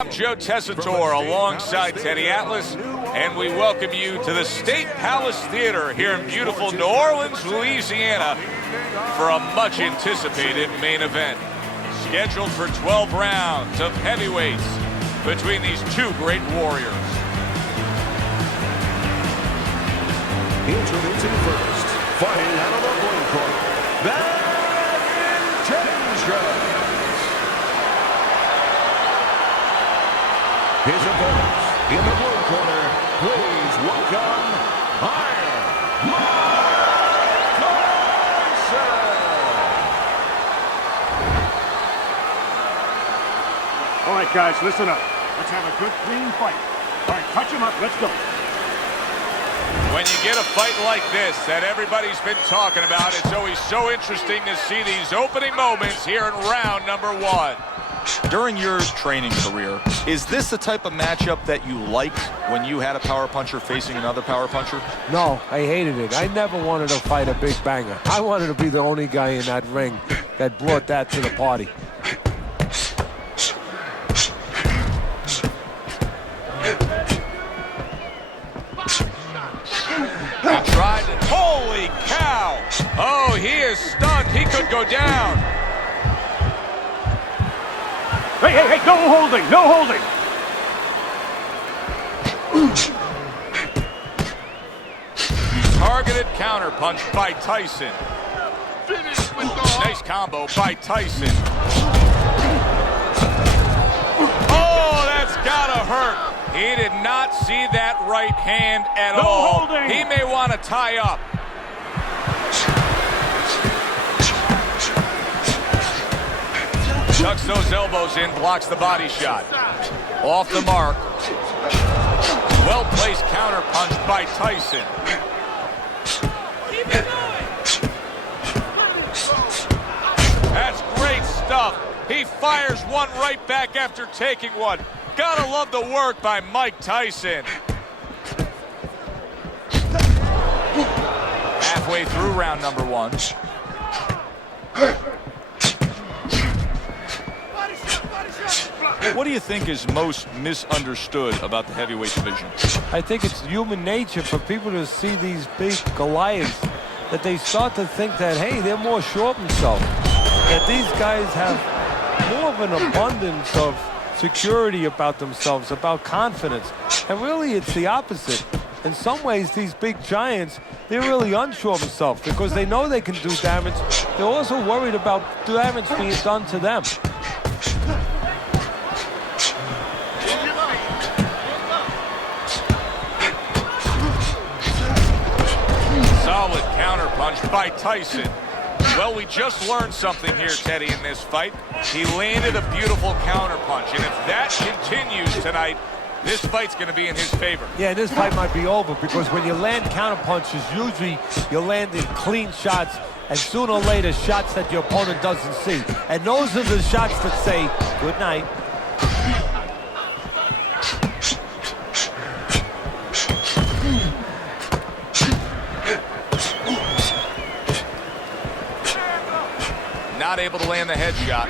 I'm Joe Tessitore alongside Teddy Atlas, and we welcome you to the State Palace Theater here in beautiful New Orleans, Louisiana, for a much-anticipated main event. Scheduled for 12 rounds of heavyweights between these two great warriors. Introducing first, fighting out of the blue corner, that intentions. His opponents in the blue corner, please welcome Mike Taison. All right, guys, listen up. Let's have a good, clean fight. All right, touch him up. Let's go. When you get a fight like this that everybody's been talking about, it's always so interesting to see these opening moments here in round number one. During your training career, is this the type of matchup that you liked when you had a power puncher facing another power puncher? No, I hated it. I never wanted to fight a big banger. I wanted to be the only guy in that ring that brought that to the party. He tried to... Holy cow! Oh, he is stunned. He could go down. Hey, hey, hey, no holding, no holding. Targeted counterpunch by Tyson. Nice combo by Tyson. Oh, that's gotta hurt. He did not see that right hand at all. Holding. He may want to tie up. Tucks those elbows in, blocks the body shot. Off the mark. Well-placed counterpunch by Tyson. That's great stuff. He fires one right back after taking one. Gotta love the work by Mike Tyson. Halfway through round number one. What do you think is most misunderstood about the heavyweight division? I think it's human nature for people to see these big Goliaths that they start to think that, hey, they're more sure of themselves. That these guys have more of an abundance of security about themselves, about confidence. And really, it's the opposite. In some ways, these big giants, they're really unsure of themselves because they know they can do damage. They're also worried about damage being done to them. Solid counterpunch by Tyson. Well, we just learned something here, Teddy, in this fight. He landed a beautiful counterpunch, and if that continues tonight, this fight's going to be in his favor. Yeah, this fight might be over because when you land counterpunches, usually you're landing clean shots, and sooner or later, shots that your opponent doesn't see. And those are the shots that say, good night. Not able to land the headshot.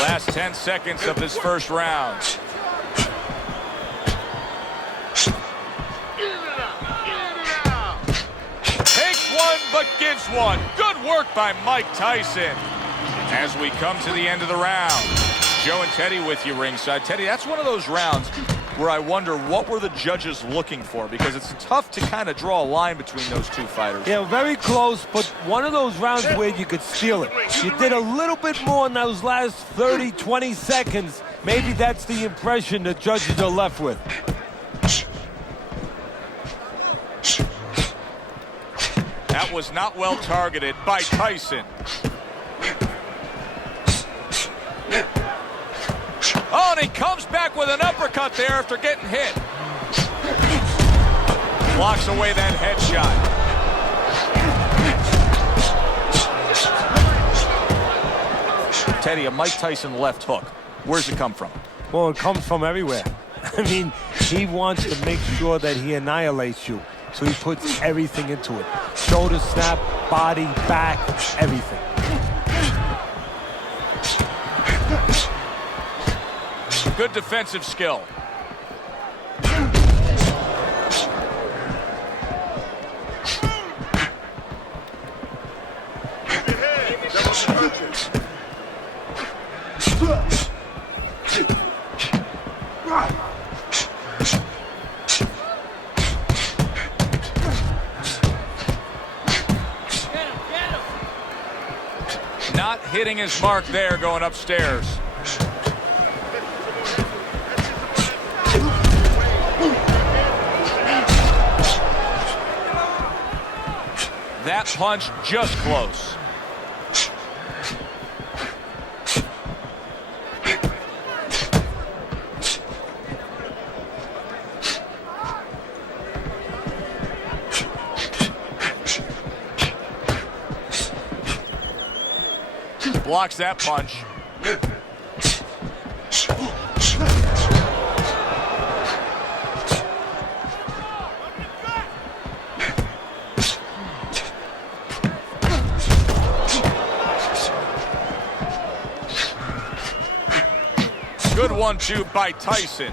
Last 10 seconds of this first round. Takes one, but gives one. Good work by Mike Tyson. As we come to the end of the round, Joe and Teddy with you ringside. Teddy, that's one of those rounds where I wonder what were the judges looking for, because it's tough to kind of draw a line between those two fighters. Yeah, very close, but one of those rounds where you could steal it. You did a little bit more in those last 30, 20 seconds. Maybe that's the impression the judges are left with. That was not well targeted by Tyson. Oh, and he comes back with an uppercut there after getting hit. Blocks away that headshot. Teddy, a Mike Tyson left hook. Where's it come from? Well, it comes from everywhere. I mean, he wants to make sure that he annihilates you. So he puts everything into it. Shoulder snap, body, back, everything. Good defensive skill. Not hitting his mark there, going upstairs. That punch just close. Blocks that punch. Good 1-2 by Tyson.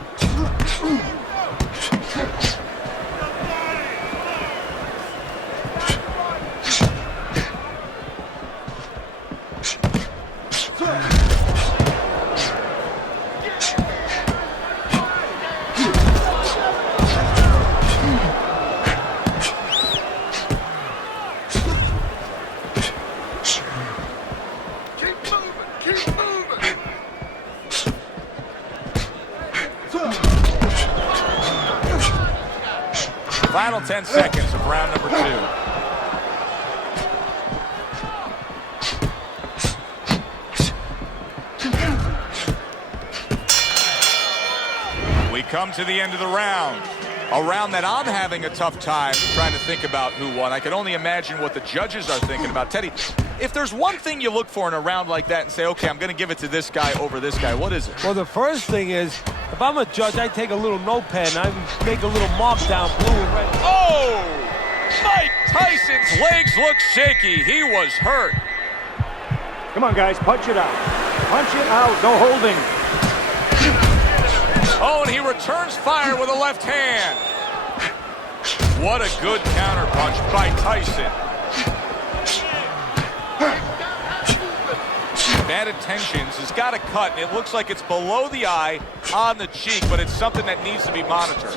Final 10 seconds of round number 2. We come to the end of the round. A round that I'm having a tough time trying to think about who won. I can only imagine what the judges are thinking about. Teddy, if there's one thing you look for in a round like that and say, okay, I'm going to give it to this guy over this guy, what is it? Well, the first thing is, if I'm a judge, I take a little notepad and I make a little mark down blue and red. Oh! Mike Tyson's legs look shaky. He was hurt. Come on, guys, punch it out. Punch it out, no holding. Oh, and he returns fire with a left hand. What a good counterpunch by Tyson. Bad intentions, has got a cut, and it looks like it's below the eye on the cheek, but it's something that needs to be monitored.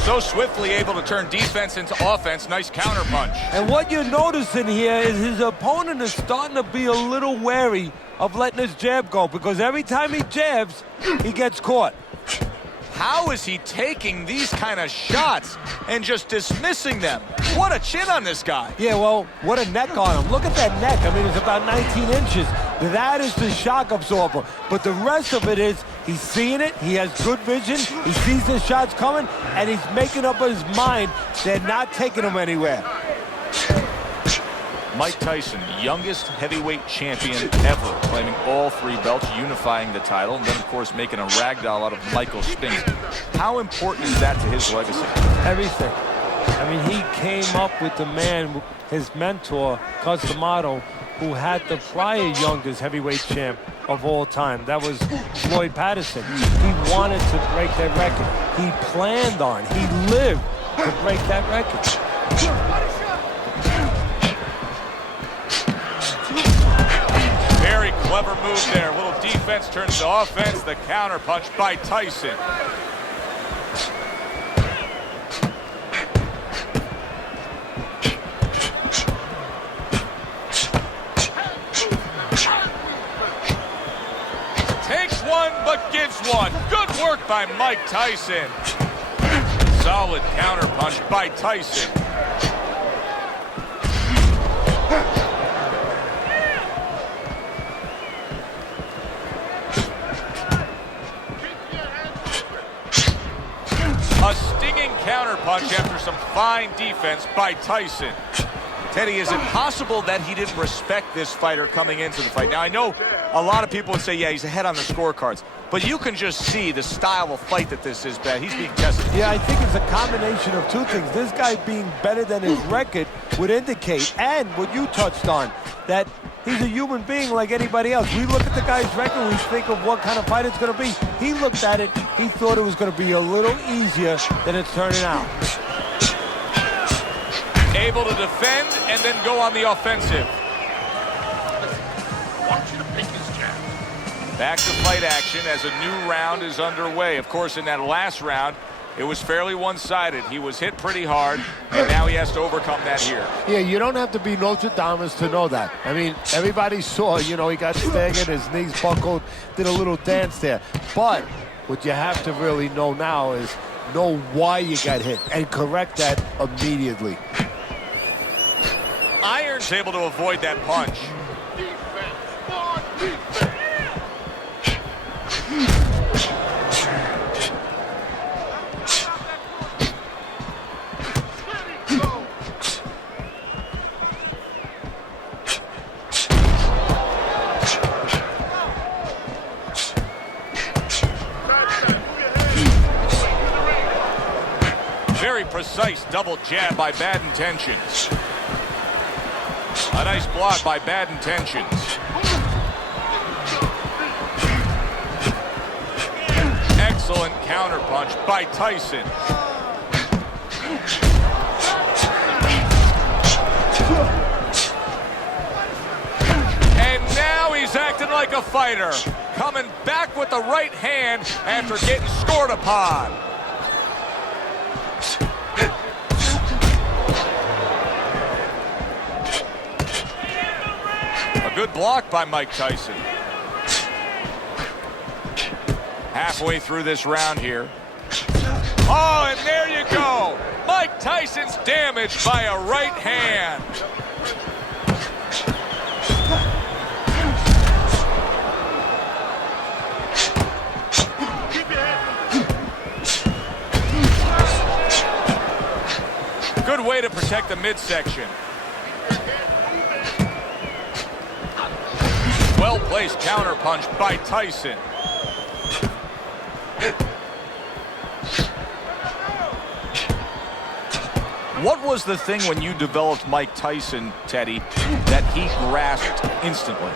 So swiftly able to turn defense into offense. Nice counterpunch. And what you're noticing here is his opponent is starting to be a little wary of letting his jab go, because every time he jabs, he gets caught. How is he taking these kind of shots and just dismissing them? What a chin on this guy. Yeah, well, what a neck on him. Look at that neck. I mean, it's about 19 inches. That is the shock absorber. But the rest of it is he's seeing it. He has good vision. He sees the shots coming, and he's making up his mind they're not taking him anywhere. Mike Tyson, youngest heavyweight champion ever, claiming all 3 belts, unifying the title, and then, of course, making a ragdoll out of Michael Spinks. How important is that to his legacy? Everything. I mean, he came up with the man, his mentor, Customato, who had the prior youngest heavyweight champ of all time. That was Floyd Patterson. He wanted to break that record. He planned on, he lived to break that record. Very clever move there. A little defense turns to offense. The counter punch by Tyson. Takes one, but gives one. Good work by Mike Tyson. Solid counter punch by Tyson. A stinging counterpunch after some fine defense by Tyson. Teddy, is it possible that he didn't respect this fighter coming into the fight? Now, I know a lot of people would say, yeah, he's ahead on the scorecards, but you can just see the style of fight that this is, He's being tested. Yeah, I think it's a combination of two things. This guy being better than his record would indicate, and what you touched on, that He's a human being like anybody else. We look at the guy's record, we think of what kind of fight it's going to be. He looked at it, he thought it was going to be a little easier than it's turning out. Able to defend and then go on the offensive. Back to fight action as a new round is underway. Of course, in that last round, it was fairly one-sided. He was hit pretty hard, and now he has to overcome that here. Yeah, you don't have to be Nostradamus to know that. I mean, everybody saw, you know, he got staggered, his knees buckled, did a little dance there. But what you have to really know now is know why you got hit and correct that immediately. Iron's able to avoid that punch. Very precise double jab by Bad Intentions. A nice block by Bad Intentions. Excellent counterpunch by Tyson. And now he's acting like a fighter. Coming back with the right hand after getting scored upon. Good block by Mike Tyson. Halfway through this round here. Oh, and there you go. Mike Tyson's damaged by a right hand. Good way to protect the midsection. Well-placed counterpunch by Tyson. What was the thing when you developed Mike Tyson, Teddy, that he grasped instantly?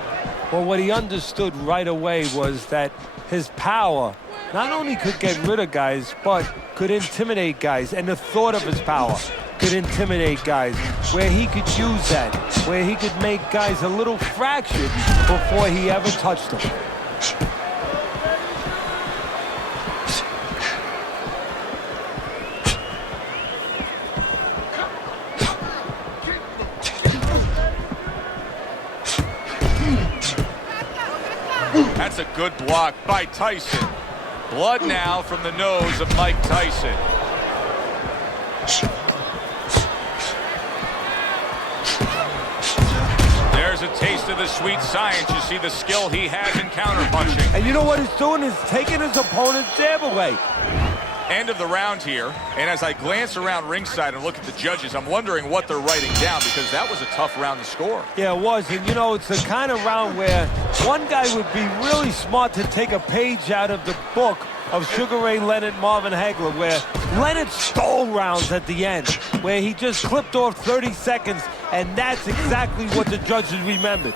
Well, what he understood right away was that his power not only could get rid of guys, but could intimidate guys. And the thought of his power could intimidate guys, where he could use that, where he could make guys a little fractured before he ever touched them. That's a good block by Tyson. Blood now from the nose of Mike Tyson. There's a taste of the sweet science. You see the skill he has in counterpunching. And you know what he's doing is taking his opponent's jab away. End of the round here, and as I glance around ringside and look at the judges, I'm wondering what they're writing down, because that was a tough round to score. Yeah, it was, and you know, it's the kind of round where one guy would be really smart to take a page out of the book of Sugar Ray Leonard, Marvin Hagler, where Leonard stole rounds at the end, where he just clipped off 30 seconds, and that's exactly what the judges remembered.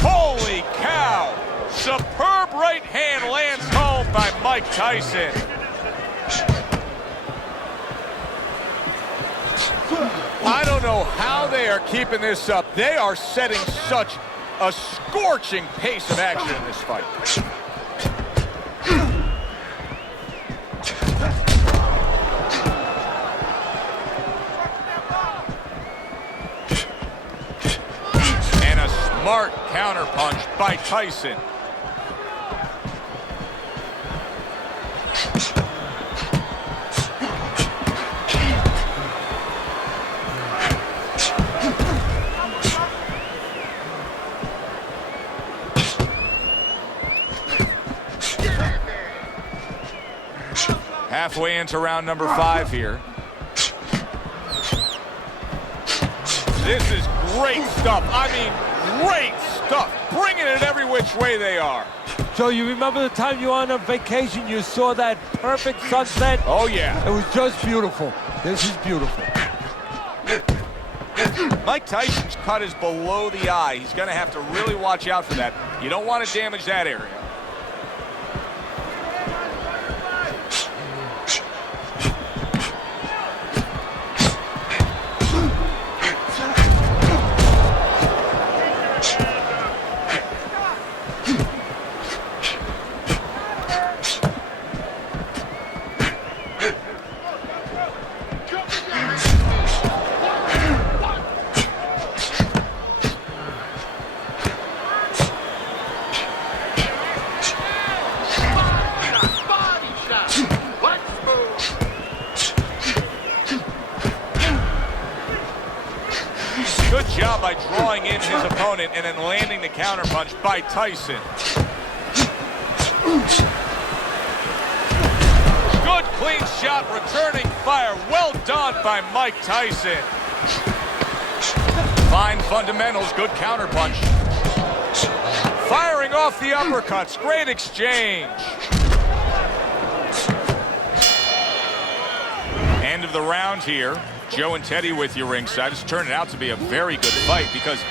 Holy cow! Superb right hand lands home by Mike Tyson. I don't know how they are keeping this up. They are setting such a scorching pace of action in this fight. And a smart counterpunch by Tyson. halfway into round number 5 here. This is great stuff. I mean, great stuff. Bringing it every which way they are. Joe, you remember the time you were on a vacation, you saw that perfect sunset? Oh, yeah. It was just beautiful. This is beautiful. Mike Tyson's cut is below the eye. He's going to have to really watch out for that. You don't want to damage that area. Good job by drawing in his opponent and then landing the counterpunch by Tyson. Good clean shot, returning fire. Well done by Mike Tyson. Fine fundamentals, good counterpunch. Firing off the uppercuts, great exchange. End of the round here. Joe and Teddy with you ringside. It's turned out to be a very good fight because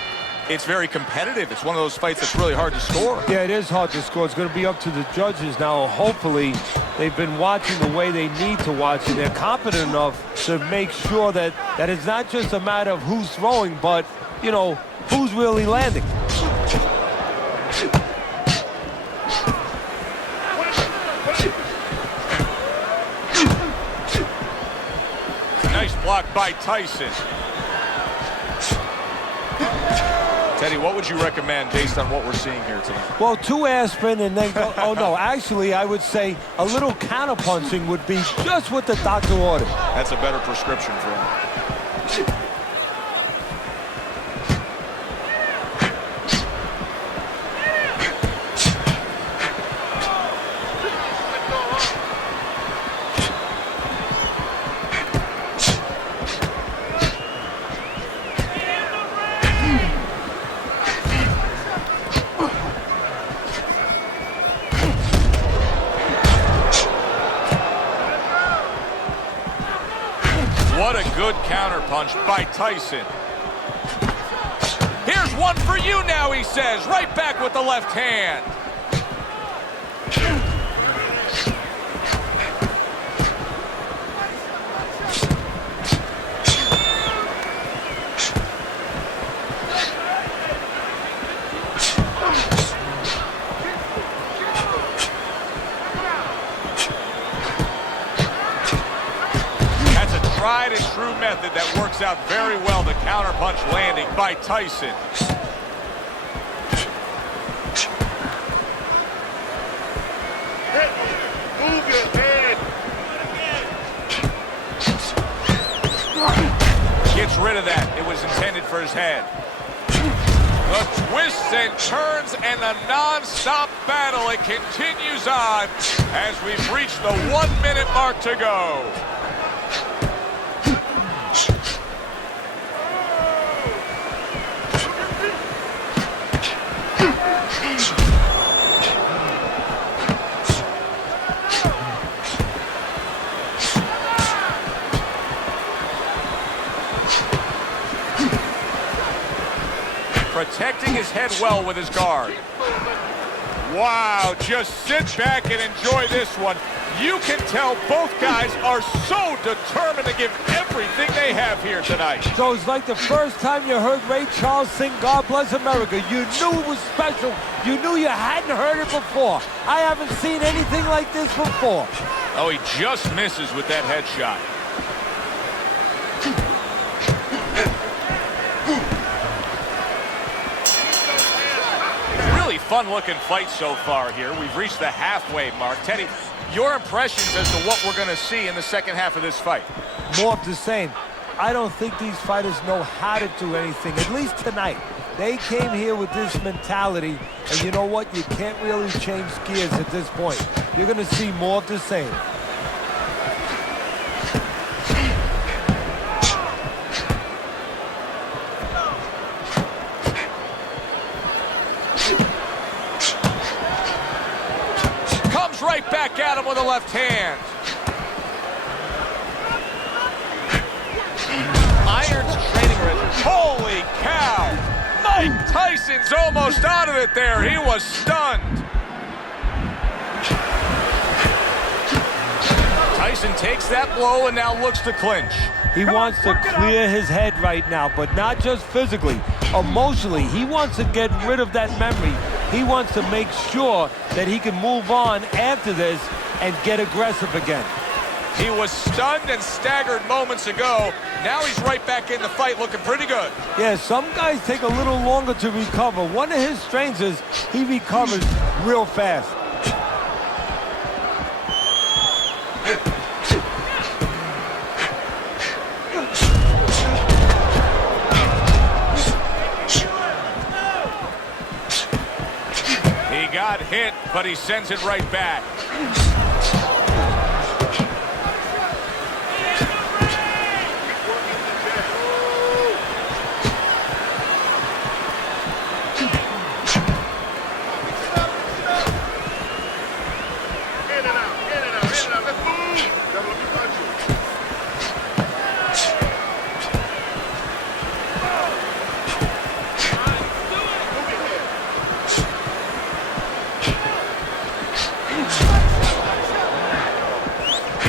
it's very competitive. It's one of those fights that's really hard to score. Yeah, it is hard to score. It's going to be up to the judges now. Hopefully, they've been watching the way they need to watch, and they're competent enough to make sure that it's not just a matter of who's throwing, but, you know, who's really landing. Nice block by Tyson. Teddy, what would you recommend based on what we're seeing here tonight? Well, 2 aspirin and then go, oh no, actually I would say a little counterpunching would be just what the doctor ordered. That's a better prescription for him. What a good counterpunch by Tyson. Here's one for you now, he says. Right back with the left hand. Tried and true method that works out very well. The counterpunch landing by Tyson. Move your head. Gets rid of that. It was intended for his head. The twists and turns and the non-stop battle. It continues on as we've reached the 1 minute mark to go. Protecting his head well with his guard. Wow, just sit back and enjoy this one. You can tell both guys are so determined to give everything they have here tonight. So it's like the first time you heard Ray Charles sing God Bless America. You knew it was special. You knew you hadn't heard it before. I haven't seen anything like this before. Oh, he just misses with that headshot. Really fun-looking fight so far here. We've reached the halfway mark. Teddy, your impressions as to what we're going to see in the second half of this fight? More of the same. I don't think these fighters know how to do anything, at least tonight. They came here with this mentality, and you know what? You can't really change gears at this point. You're going to see more of the same. comes right back at him with a left hand. Irons training regimen. Holy cow! Mike Tyson's almost out of it there. He was stunned. Tyson takes that blow and now looks to clinch. He wants to clear his head right now, but not just physically, emotionally. He wants to get rid of that memory. He wants to make sure that he can move on after this and get aggressive again. He was stunned and staggered moments ago. Now he's right back in the fight looking pretty good. Yeah, some guys take a little longer to recover. One of his strengths is he recovers real fast. He got hit, but he sends it right back.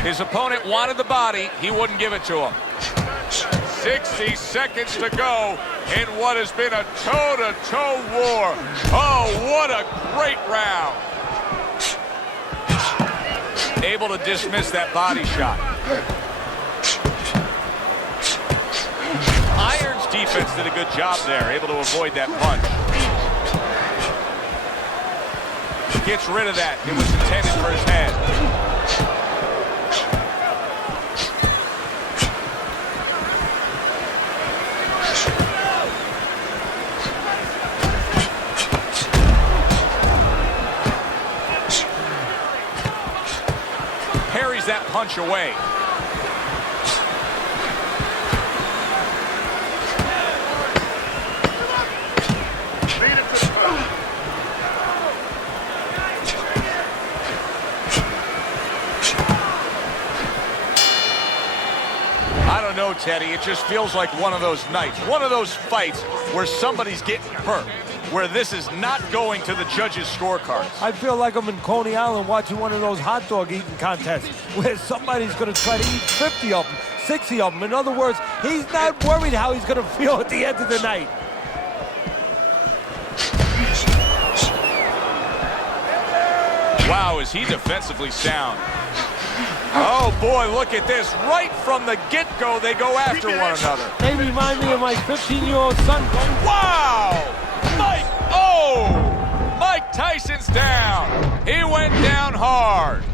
His opponent wanted the body. He wouldn't give it to him. 60 seconds to go in what has been a toe-to-toe war. Oh, what a great round. Able to dismiss that body shot. Iron's defense did a good job there, able to avoid that punch. Gets rid of that. It was intended for his head. Parries that punch away. I don't know, Teddy. It just feels like one of those nights, one of those fights where somebody's getting hurt, where this is not going to the judges' scorecards. I feel like I'm in Coney Island watching one of those hot dog eating contests where somebody's going to try to eat 50 of them, 60 of them. In other words, he's not worried how he's going to feel at the end of the night. Wow, is he defensively sound. Oh, boy, look at this. Right from the get-go, they go after one another. They remind me of my 15-year-old son. Wow! Mike, oh! Mike Tyson's down. He went down hard.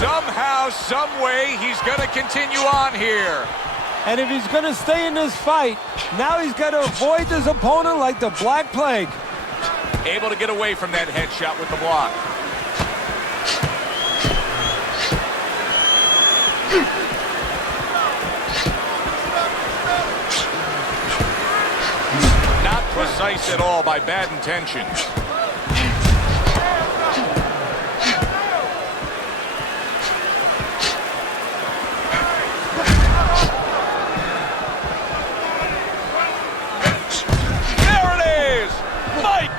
Somehow, some way, he's going to continue on here. And if he's going to stay in this fight, now he's got to avoid his opponent like the Black Plague. Able to get away from that headshot with the block. Not precise at all by bad intentions.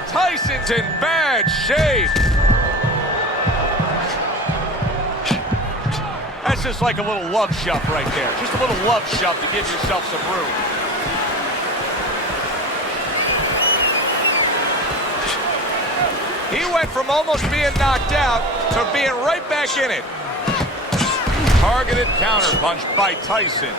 Tyson's in bad shape. That's just like a little love shove right there. Just a little love shove to give yourself some room. He went from almost being knocked out to being right back in it. Targeted counterpunch by Tyson.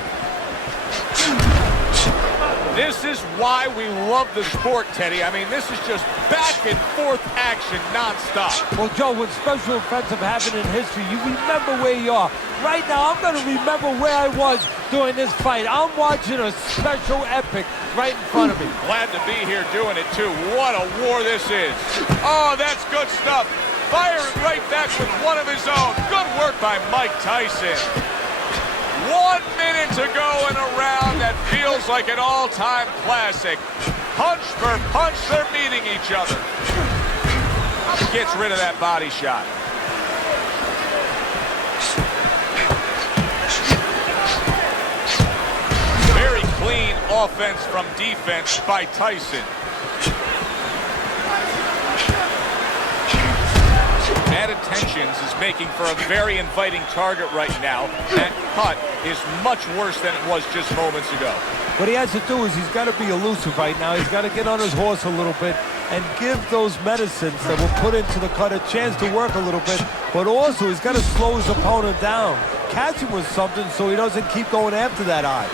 This is why we love the sport, Teddy. I mean, this is just back and forth action nonstop. Well, Joe, when special effects have happened in history, you remember where you are. Right now, I'm going to remember where I was during this fight. I'm watching a special epic right in front of me. Glad to be here doing it, too. What a war this is. Oh, that's good stuff. firing right back with one of his own. Good work by Mike Tyson. 1 minute to go in a round that feels like an all-time classic. Punch for punch, they're meeting each other. Gets rid of that body shot. Very clean offense from defense by Tyson. Added tensions is making for a very inviting target right now. That cut is much worse than it was just moments ago. What he has to do is he's got to be elusive right now. He's got to get on his horse a little bit and give those medicines that were put into the cut a chance to work a little bit. But also he's got to slow his opponent down. Catch him with something so he doesn't keep going after that eye.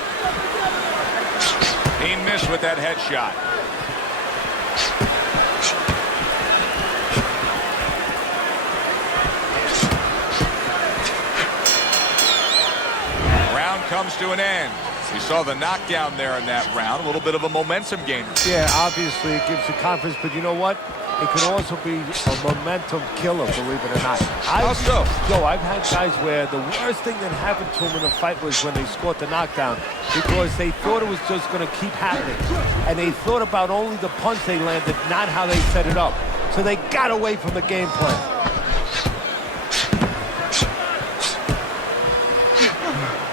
He missed with that headshot. Comes to an end. You saw the knockdown there in that round. A little bit of a momentum gainer. Yeah, obviously it gives you confidence, but you know what? It can also be a momentum killer, believe it or not. How so? Joe, I've had guys where the worst thing that happened to them in a fight was when they scored the knockdown because they thought it was just going to keep happening. And they thought about only the punch they landed, not how they set it up. So they got away from the game plan.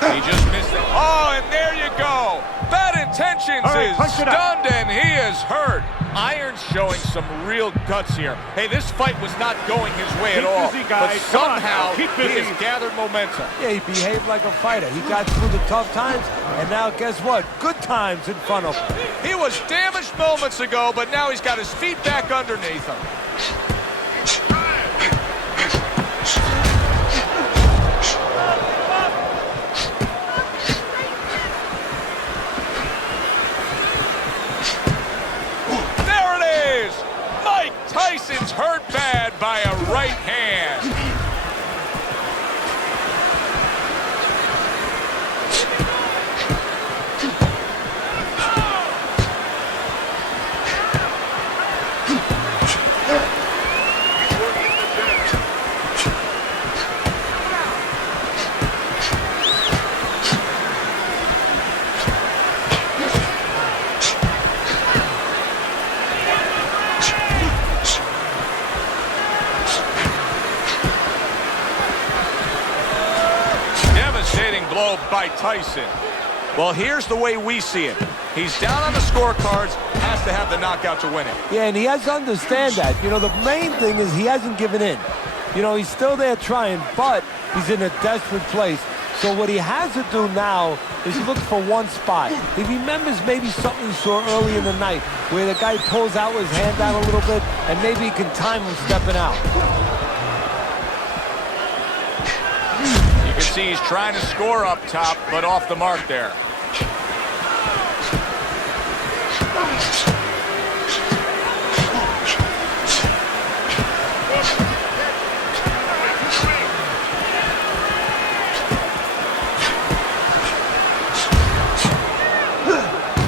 He just missed it. Oh, and there you go. Bad intentions Right, is stunned and he is hurt. Iron's showing some real guts here. Hey, this fight was not going his way at all. Busy, but guys. Come on somehow now. Keep he busy. has gathered momentum. Yeah, he behaved like a fighter. He got through the tough times, and now guess what? Good times in front of him. He was damaged moments ago, but now he's got his feet back underneath him. Tyson's hurt bad by a right hand. Blow by Tyson. Well, here's the way we see it. He's down on the scorecards, has to have the knockout to win it. Yeah, and he has to understand that. You know, the main thing is he hasn't given in. You know, he's still there trying, but he's in a desperate place. So what he has to do now is look for one spot. He remembers maybe something he saw early in the night where the guy pulls out his hand down a little bit, and maybe he can time him stepping out. You can see he's trying to score up top, but off the mark there.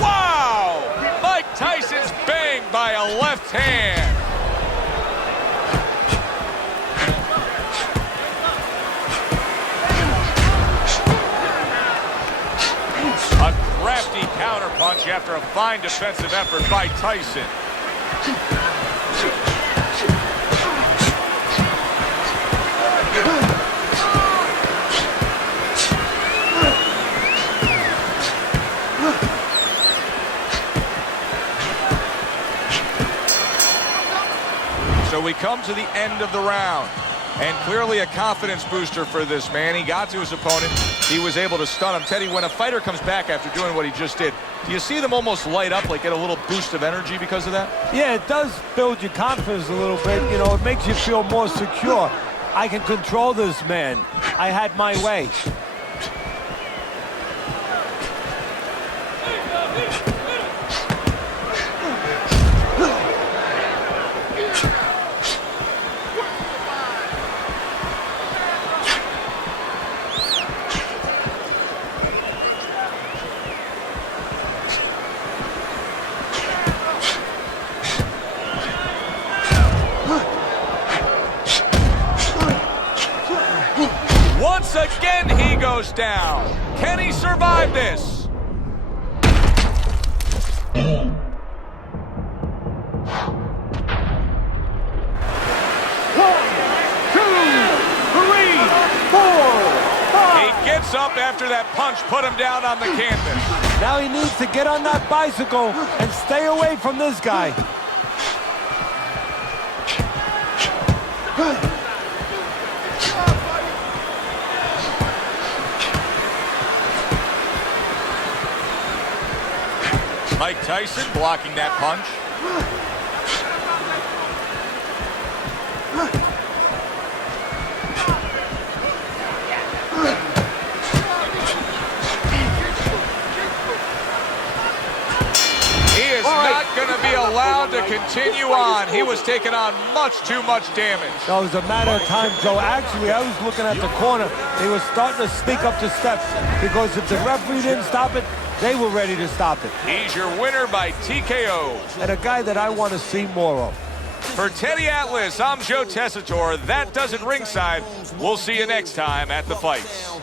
Wow! Mike Tyson's banged by a left hand. A crafty counterpunch after a fine defensive effort by Tyson. So we come to the end of the round. And clearly a confidence booster for this man. He got to his opponent. He was able to stun him. Teddy, when a fighter comes back after doing what he just did, do you see them almost light up, like get a little boost of energy because of that? Yeah, it does build your confidence a little bit. You know, it makes you feel more secure. I can control this man. I had my way. again he goes down. Can he survive this? Gets up after that punch, put him down on the canvas. Now he needs to get on that bicycle and stay away from this guy. Mike Tyson blocking that punch. Not going to be allowed to continue on. He was taking on much too much damage. That was a matter of time, Joe. Actually, I was looking at the corner. They were starting to sneak up the steps because if the referee didn't stop it, they were ready to stop it. He's your winner by TKO. And a guy that I want to see more of. For Teddy Atlas, I'm Joe Tessitore. That does it ringside. We'll see you next time at the fights.